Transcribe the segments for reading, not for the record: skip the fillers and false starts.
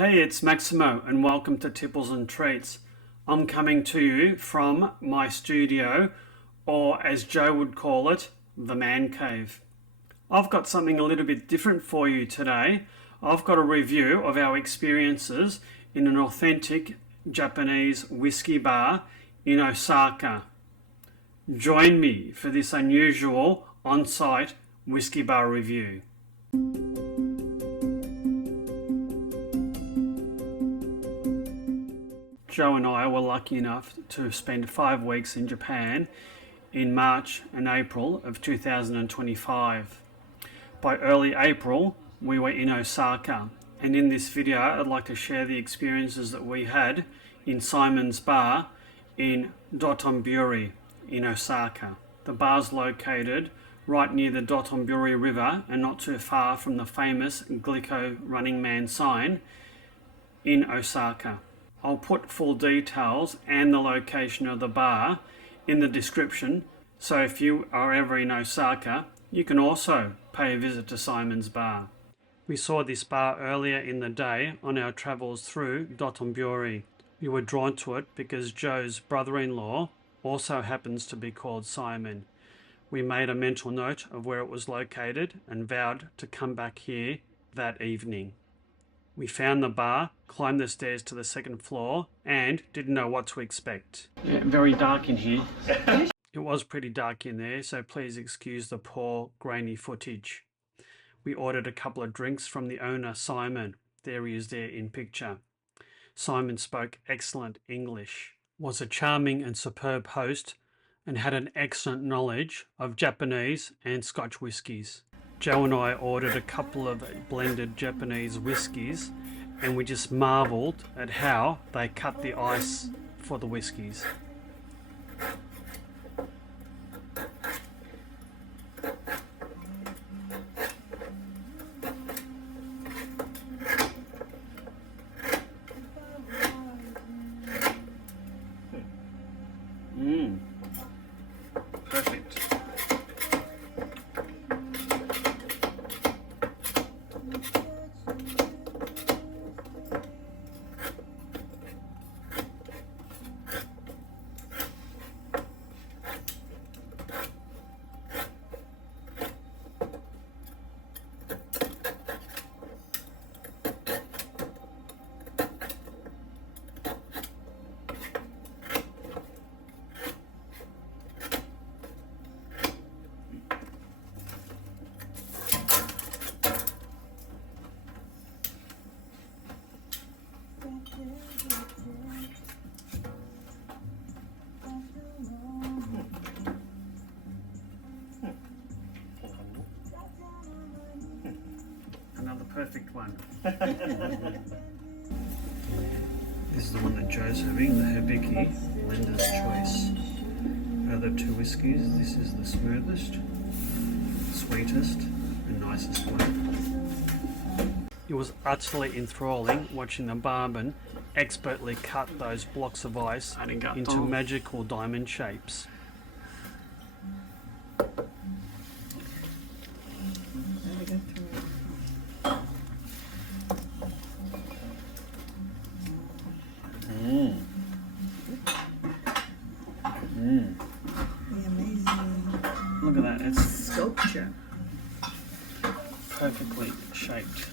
Hey, it's Maximo and welcome to Tipples and Treats. I'm coming to you from my studio, or as Joe would call it, the man cave. I've got something a little bit different for you today. I've got a review of our experiences in an authentic Japanese whiskey bar in Osaka. Join me for this unusual on-site whiskey bar review. Joe and I were lucky enough to spend 5 weeks in Japan in March and April of 2025. By early April, we were in Osaka, and in this video I'd like to share the experiences that we had in Simon's Bar in Otonbori in Osaka. The bar's located right near the Otonbori River and not too far from the famous Glico Running Man sign in Osaka. I'll put full details and the location of the bar in the description, so if you are ever in Osaka, you can also pay a visit to Simon's Bar. We saw this bar earlier in the day on our travels through Otonbori. We were drawn to it because Joe's brother-in-law also happens to be called Simon. We made a mental note of where it was located and vowed to come back here that evening. We found the bar, climbed the stairs to the second floor, and didn't know what to expect. Yeah, very dark in here. It was pretty dark in there, so please excuse the poor, grainy footage. We ordered a couple of drinks from the owner, Simon. There he is there in picture. Simon spoke excellent English, was a charming and superb host, and had an excellent knowledge of Japanese and Scotch whiskies. Joe and I ordered a couple of blended Japanese whiskies, and we just marvelled at how they cut the ice for the whiskies. Perfect. Another perfect one. This is the one that Joe's having, the Hibiki Blender's Choice. Other two whiskies, this is the smoothest, sweetest and nicest one. It was utterly enthralling watching the barman expertly cut those blocks of ice into magical diamond shapes. Amazing. Look at that, it's Sculpture. perfectly shaped.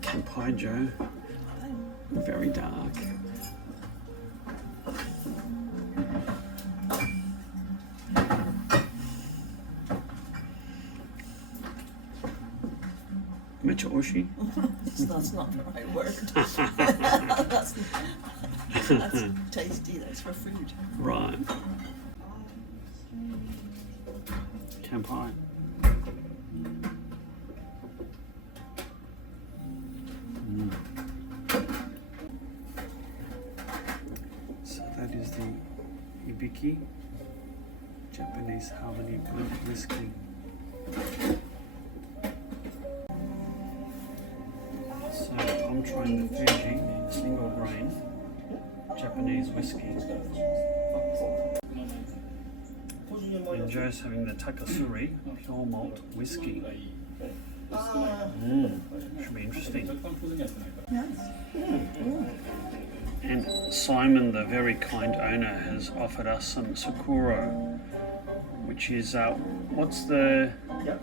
Campai Joe, very dark. Mecha-oshi? That's not the right word. that's tasty, that's for food. Right. Campai. So that is the Hibiki Japanese Harmony Blend Whiskey. So I'm trying the Fuji single grain Japanese whiskey. And Joe's having the Taketsuru pure malt whiskey. be interesting. Nice. And Simon, the very kind owner, has offered us some Sakurao, which is, what's the Yeah.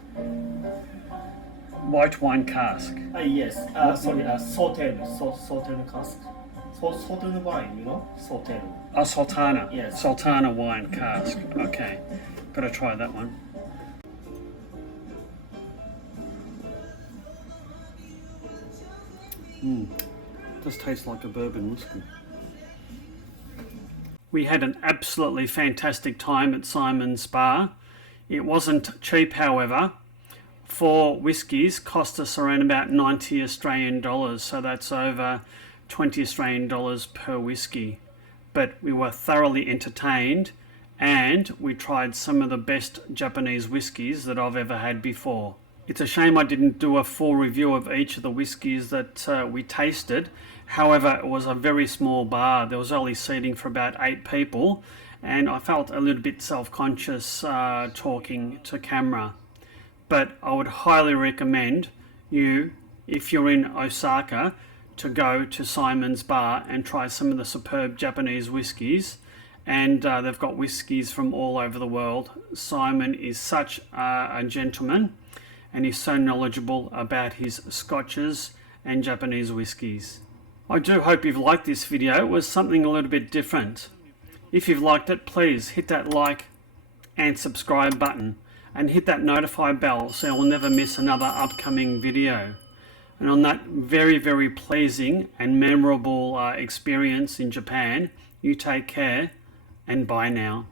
white wine cask? Yes. Sorry. Sauternes cask. Sauternes wine. You know. Sauternes. Sultana. Yes. Sultana wine cask. Okay. Gotta try that one. Does taste like a bourbon whiskey. We had an absolutely fantastic time at Simon's Bar. It wasn't cheap, however. 4 whiskies cost us around about 90 Australian dollars, so that's over 20 Australian dollars per whiskey. But we were thoroughly entertained, and we tried some of the best Japanese whiskies that I've ever had before. It's a shame I didn't do a full review of each of the whiskies that we tasted. However, it was a very small bar. There was only seating for about 8 people, and I felt a little bit self-conscious talking to camera. But I would highly recommend you, if you're in Osaka, to go to Simon's Bar and try some of the superb Japanese whiskies. And they've got whiskies from all over the world. Simon is such a gentleman, and he's so knowledgeable about his Scotches and Japanese whiskies. I do hope you've liked this video. It was something a little bit different. If you've liked it, please hit that like and subscribe button, and hit that notify bell so you'll never miss another upcoming video. And on that very, very pleasing and memorable experience in Japan, you take care, and bye now.